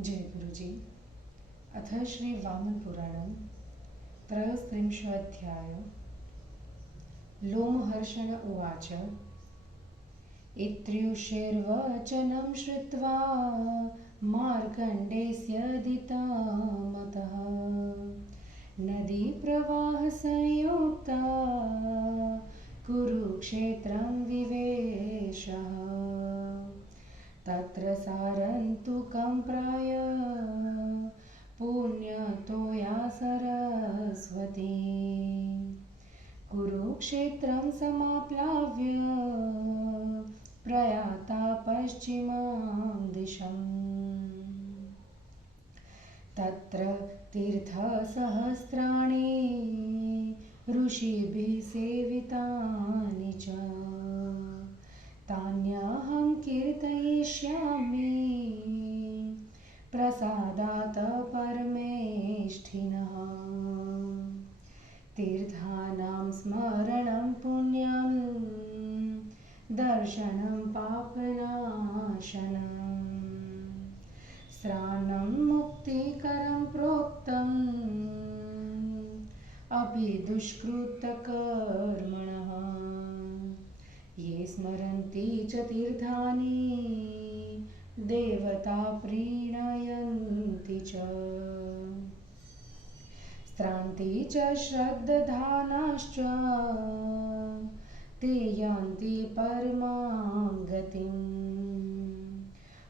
जय गुरुजी। अथ श्री वामन पुराणं त्रयोस्त्रिंशोऽध्याय। लोमहर्षण उवाच। इत्युषेर्वचनं श्रुत्वा मार्कण्डेयस्यदिता मतः नदीप्रवाहसंयुक्ता कुरुक्षेत्रं विवेशः। तत्र सारन्तु कम्प्राय पुण्यतोया सरस्वती। कुरुक्षेत्रं समाप्लाव्य प्रयाता पश्चिमां दिशम्। तत्र तीर्थसहस्राणि ऋषिभिः सेवितानि च। तान्यहं कीर्तयिष्यामि प्रसादात् परमेष्ठिनः। तीर्थानां स्मरणं पुण्यं दर्शनं पापनाशनं स्नानं मुक्तिकरं प्रोक्तम् अपि दुष्कृतकर्मणः। ये स्मरन्ति च तीर्थानि देवता प्रीणयन्ति च। स्त्रान्ति च श्रद्धानाश्च ते यान्ति परमां गतिम्।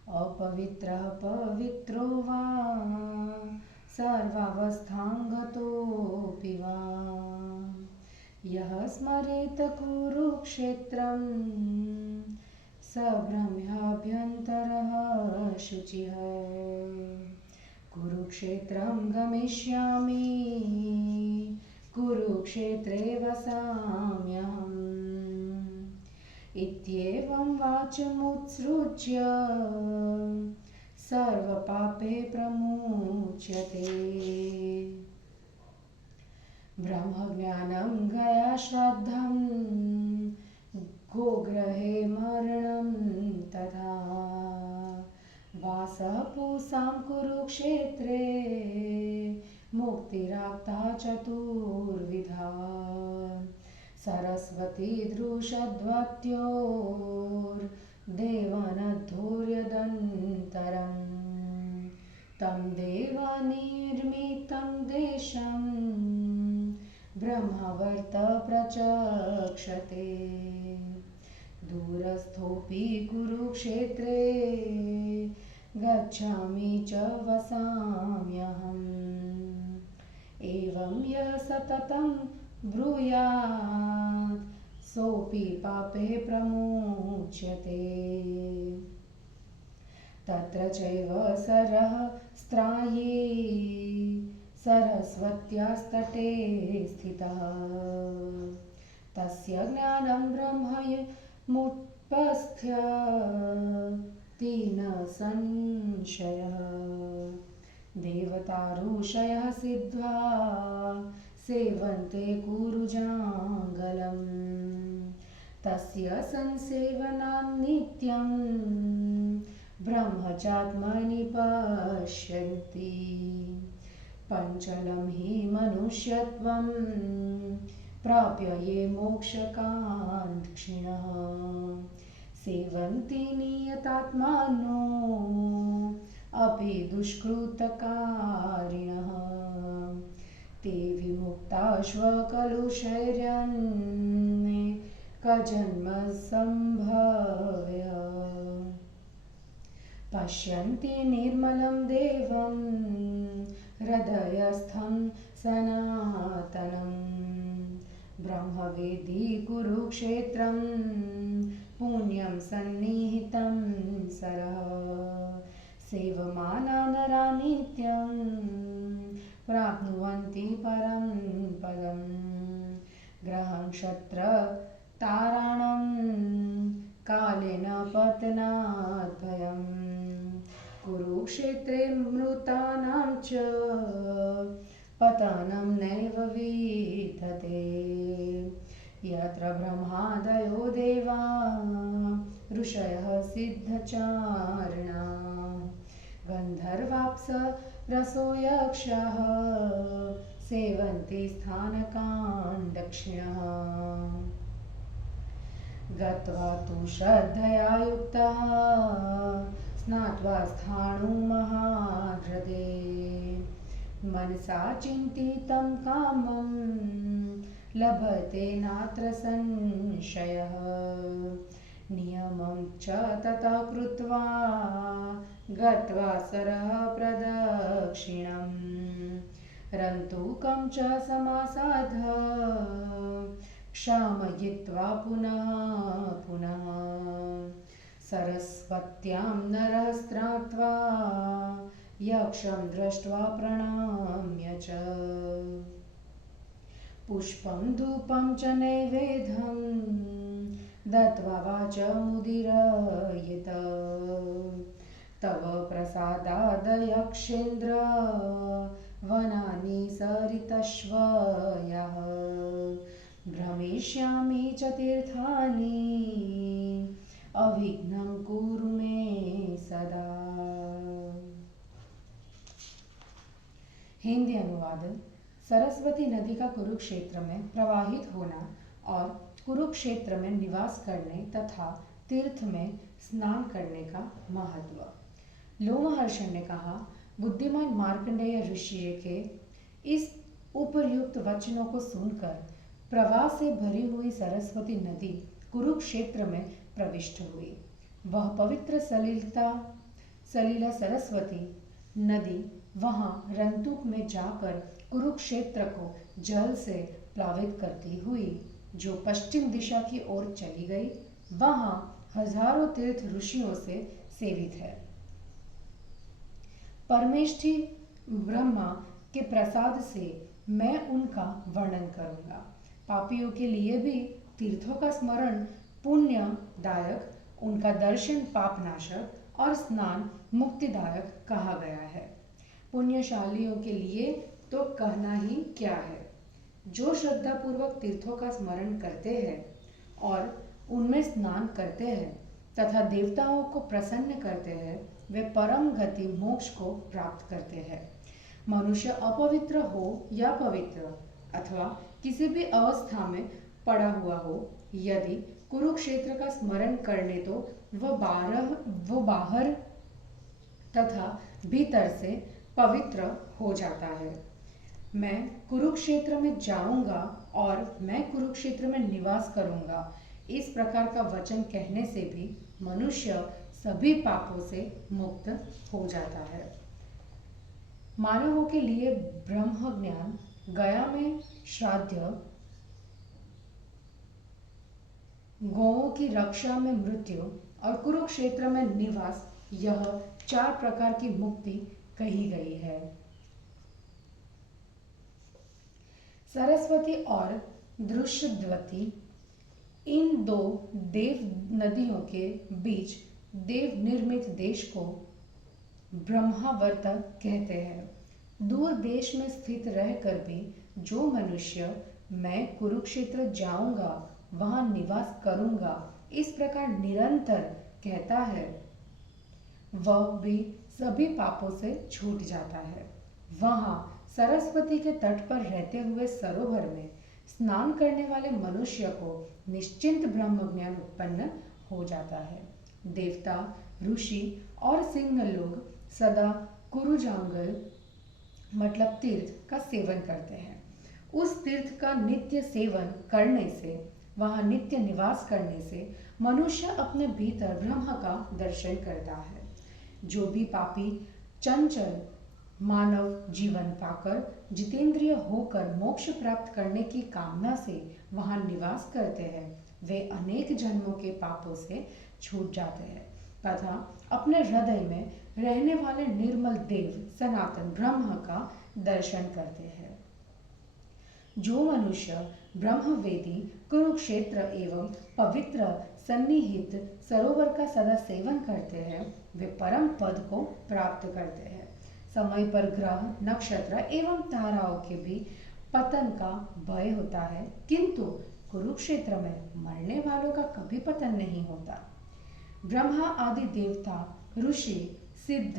अपवित्रः पवित्रो वा सर्वावस्थां गतोऽपि वा यः स्मरेत कुरुक्षेत्रं स ब्रह्माभ्यन्तरः शुचिः। कुरुक्षेत्रं गमिष्यामि कुरुक्षेत्रे वसाम्यहम्। इत्येवं वाचमुत्सृज्य सर्वपापे प्रमुच्यते। ब्रह्मज्ञानं गया श्राद्धं गोग्रहे मरणं तथा। वासः पूसां कुरुक्षेत्रे मुक्तिराप्ता चतुर्विधा। सरस्वती दृशद्वत्योर्देवनद्धूर्यदन्तरम्। तं देवनिर्मितं देशं ब्रह्मावर्त प्रचक्षते। दूरस्थोऽपि कुरुक्षेत्रे गच्छामि च वसाम्यहम्। एवं यः सततं ब्रूयात् सोऽपि पापे प्रमुच्यते। तत्र चैव सरस्त्रायी सरस्वत्यास्तटे स्थितः। तस्य ज्ञानं ब्रह्ममुपस्थ्यति न संशयः। देवता ऋषयः सिद्ध्वा सेवन्ते कुरुजाङ्गलम्। तस्य संसेवनान् नित्यं ब्रह्मचात्मनि पश्यन्ति। पञ्चलं हि मनुष्यत्वं प्राप्य ये मोक्षकाङ्क्षिणः। सेवन्ति नियतात्मानो अपि दुष्कृतकारिणः। ते विमुक्ताश्वकलुषैर्यनेकजन्मसम्भव्य। पश्यन्ति निर्मलं देवं हृदयस्थं सनातनं। ब्रह्मवेदी कुरुक्षेत्रं पुण्यं सन्निहितं सरः। सेवमाना नरा नित्यं प्राप्नुवन्ति परं पदम्। ग्रहं क्षत्रताराणं कालेन पतनात् भयम्। कुरुक्षेत्रे मृतानां च पतनं नैव विद्यते। यत्र ब्रह्मादयो देवा ऋषयः सिद्धचारणा गन्धर्वाप्स रसो यक्षः सेवन्ति स्थानकान् दक्षिणः। गत्वा तु श्रद्धया युक्तः स्नात्वा स्थाणुमहाह्रदे। मनसा चिन्तितं कामं लभते नात्र संशयः। नियमं च ततः कृत्वा गत्वा सरः प्रदक्षिणम्। रन्तुकं च समासाद्य क्षामयित्वा पुनः पुनः। सरस्वत्यां नरः स्नात्वा यक्षं दृष्ट्वा प्रणम्य च। पुष्पं धूपं च नैवेद्यं दत्त्वा वाचमुदीरयेत्। तव प्रसादाद् यक्षेन्द्र वनानि सरितश्वयः। भ्रमिष्यामि च तीर्थानि अविघ्नं कुरु मे सदा। हिंदी अनुवाद। सरस्वती नदी का कुरुक्षेत्र में प्रवाहित होना और कुरुक्षेत्र में निवास करने तथा तीर्थ में स्नान करने का महत्व। लोमहर्षण ने कहा, बुद्धिमान मार्कंडेय ऋषि के इस उपर्युक्त वचनों को सुनकर प्रवाह से भरी हुई सरस्वती नदी कुरुक्षेत्र में प्रविष्ट हुई। वह पवित्र सलीला सरस्वती नदी वहां रंतुक में जाकर कुरुक्षेत्र को जल से प्लावित करती हुई जो पश्चिम दिशा की ओर चली गई, वहां हजारों तीर्थ ऋषियों से सेवित है। परमेष्ठी ब्रह्मा के प्रसाद से मैं उनका वर्णन करूंगा। पापियों के लिए भी तीर्थों का स्मरण पुण्यदायक, उनका दर्शन पापनाशक और स्नान मुक्तिदायक कहा गया है। पुण्यशालियों के लिए तो कहना ही क्या है। जो श्रद्धापूर्वक तीर्थों का स्मरण करते हैं और उनमें स्नान करते हैं तथा देवताओं को प्रसन्न करते हैं, वे परम गति मोक्ष को प्राप्त करते हैं। मनुष्य अपवित्र हो या पवित्र अथवा किसी भी अवस्था में पड़ा हुआ हो, यदि कुरुक्षेत्र का स्मरण करने तो वो बाहर तथा भीतर से पवित्र हो जाता है। मैं कुरुक्षेत्र में जाऊंगा और मैं कुरुक्षेत्र में निवास करूंगा, इस प्रकार का वचन कहने से भी मनुष्य सभी पापों से मुक्त हो जाता है। मानवों के लिए ब्रह्म ज्ञान, गया में श्राद्ध, गौओं की रक्षा में मृत्यु और कुरुक्षेत्र में निवास, यह 4 प्रकार की मुक्ति कही गई है। सरस्वती और दृश्यद्वती इन 2 देव नदियों के बीच देव निर्मित देश को ब्रह्मावर्त कहते हैं। दूर देश में स्थित रहकर भी जो मनुष्य मैं कुरुक्षेत्र जाऊंगा, वहां निवास करूंगा, इस प्रकार निरंतर कहता है, वह भी सभी पापों से छूट जाता है। वहां सरस्वती के तट पर रहते हुए सरोवर में स्नान करने वाले मनुष्य को निश्चिंत ब्रह्म ज्ञान उत्पन्न हो जाता है। देवता, ऋषि और सिंह लोग सदा कुरुजांगल मतलब तीर्थ का सेवन करते हैं। उस तीर्थ का नित्य सेवन करने से, वहां नित्य निवास करने से मनुष्य अपने भीतर ब्रह्म का दर्शन करता है। जो भी पापी चंचल मानव जीवन पाकर जितेंद्रिय होकर मोक्ष प्राप्त करने की कामना से वहां निवास करते हैं, वे अनेक जन्मों के पापों से छूट जाते हैं तथा अपने हृदय में रहने वाले निर्मल देव सनातन ब्रह्म का दर्शन करते हैं। जो मनुष्य ब्रह्मवेदी कुरुक्षेत्र एवं पवित्र सन्निहित सरोवर का सदा सेवन करते हैं, वे परम पद को प्राप्त करते हैं। समय पर ग्रह, नक्षत्र एवं ताराओं के भी पतन का भय होता है, किंतु कुरुक्षेत्र में मरने वालों का कभी पतन नहीं होता। ब्रह्मा आदि देवता, ऋषि, सिद्ध,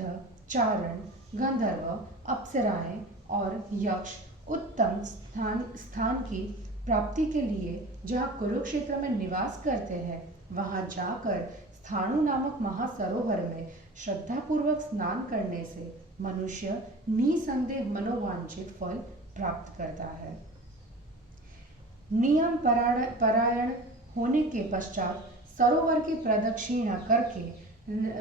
चारण, गंधर्व, अप्सराएं और यक्ष उत्तम स्थान की प्राप्ति के लिए जहाँ कुरुक्षेत्र में निवास करते हैं, वहां जाकर स्थाणु नामक महासरोवर में श्रद्धापूर्वक स्नान करने से मनुष्य निसंदेह मनोवांछित फल प्राप्त करता है। नियम परायण होने के पश्चात सरोवर की प्रदक्षिणा करके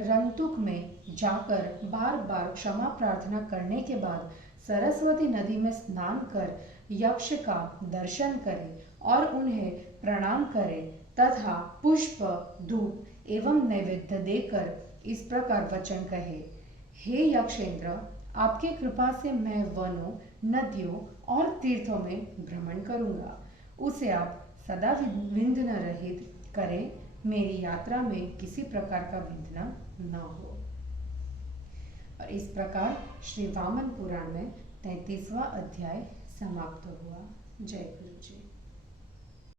रंतुक में जाकर बार बार क्षमा प्रार्थना करने के बाद सरस्वती नदी में स्नान कर यक्ष का दर्शन करें और उन्हें प्रणाम करें तथा पुष्प, धूप एवं नैवेद्य देकर इस प्रकार वचन कहे, हे यक्षेंद्र, आपके कृपा से मैं वनों, नदियों और तीर्थों में भ्रमण करूंगा। उसे आप सदा विघ्न रहित करें, मेरी यात्रा में किसी प्रकार का विघ्न न हो। और इस प्रकार श्री वामन पुराण में 33वां अध्याय समाप्त हुआ। जय गुरु जी।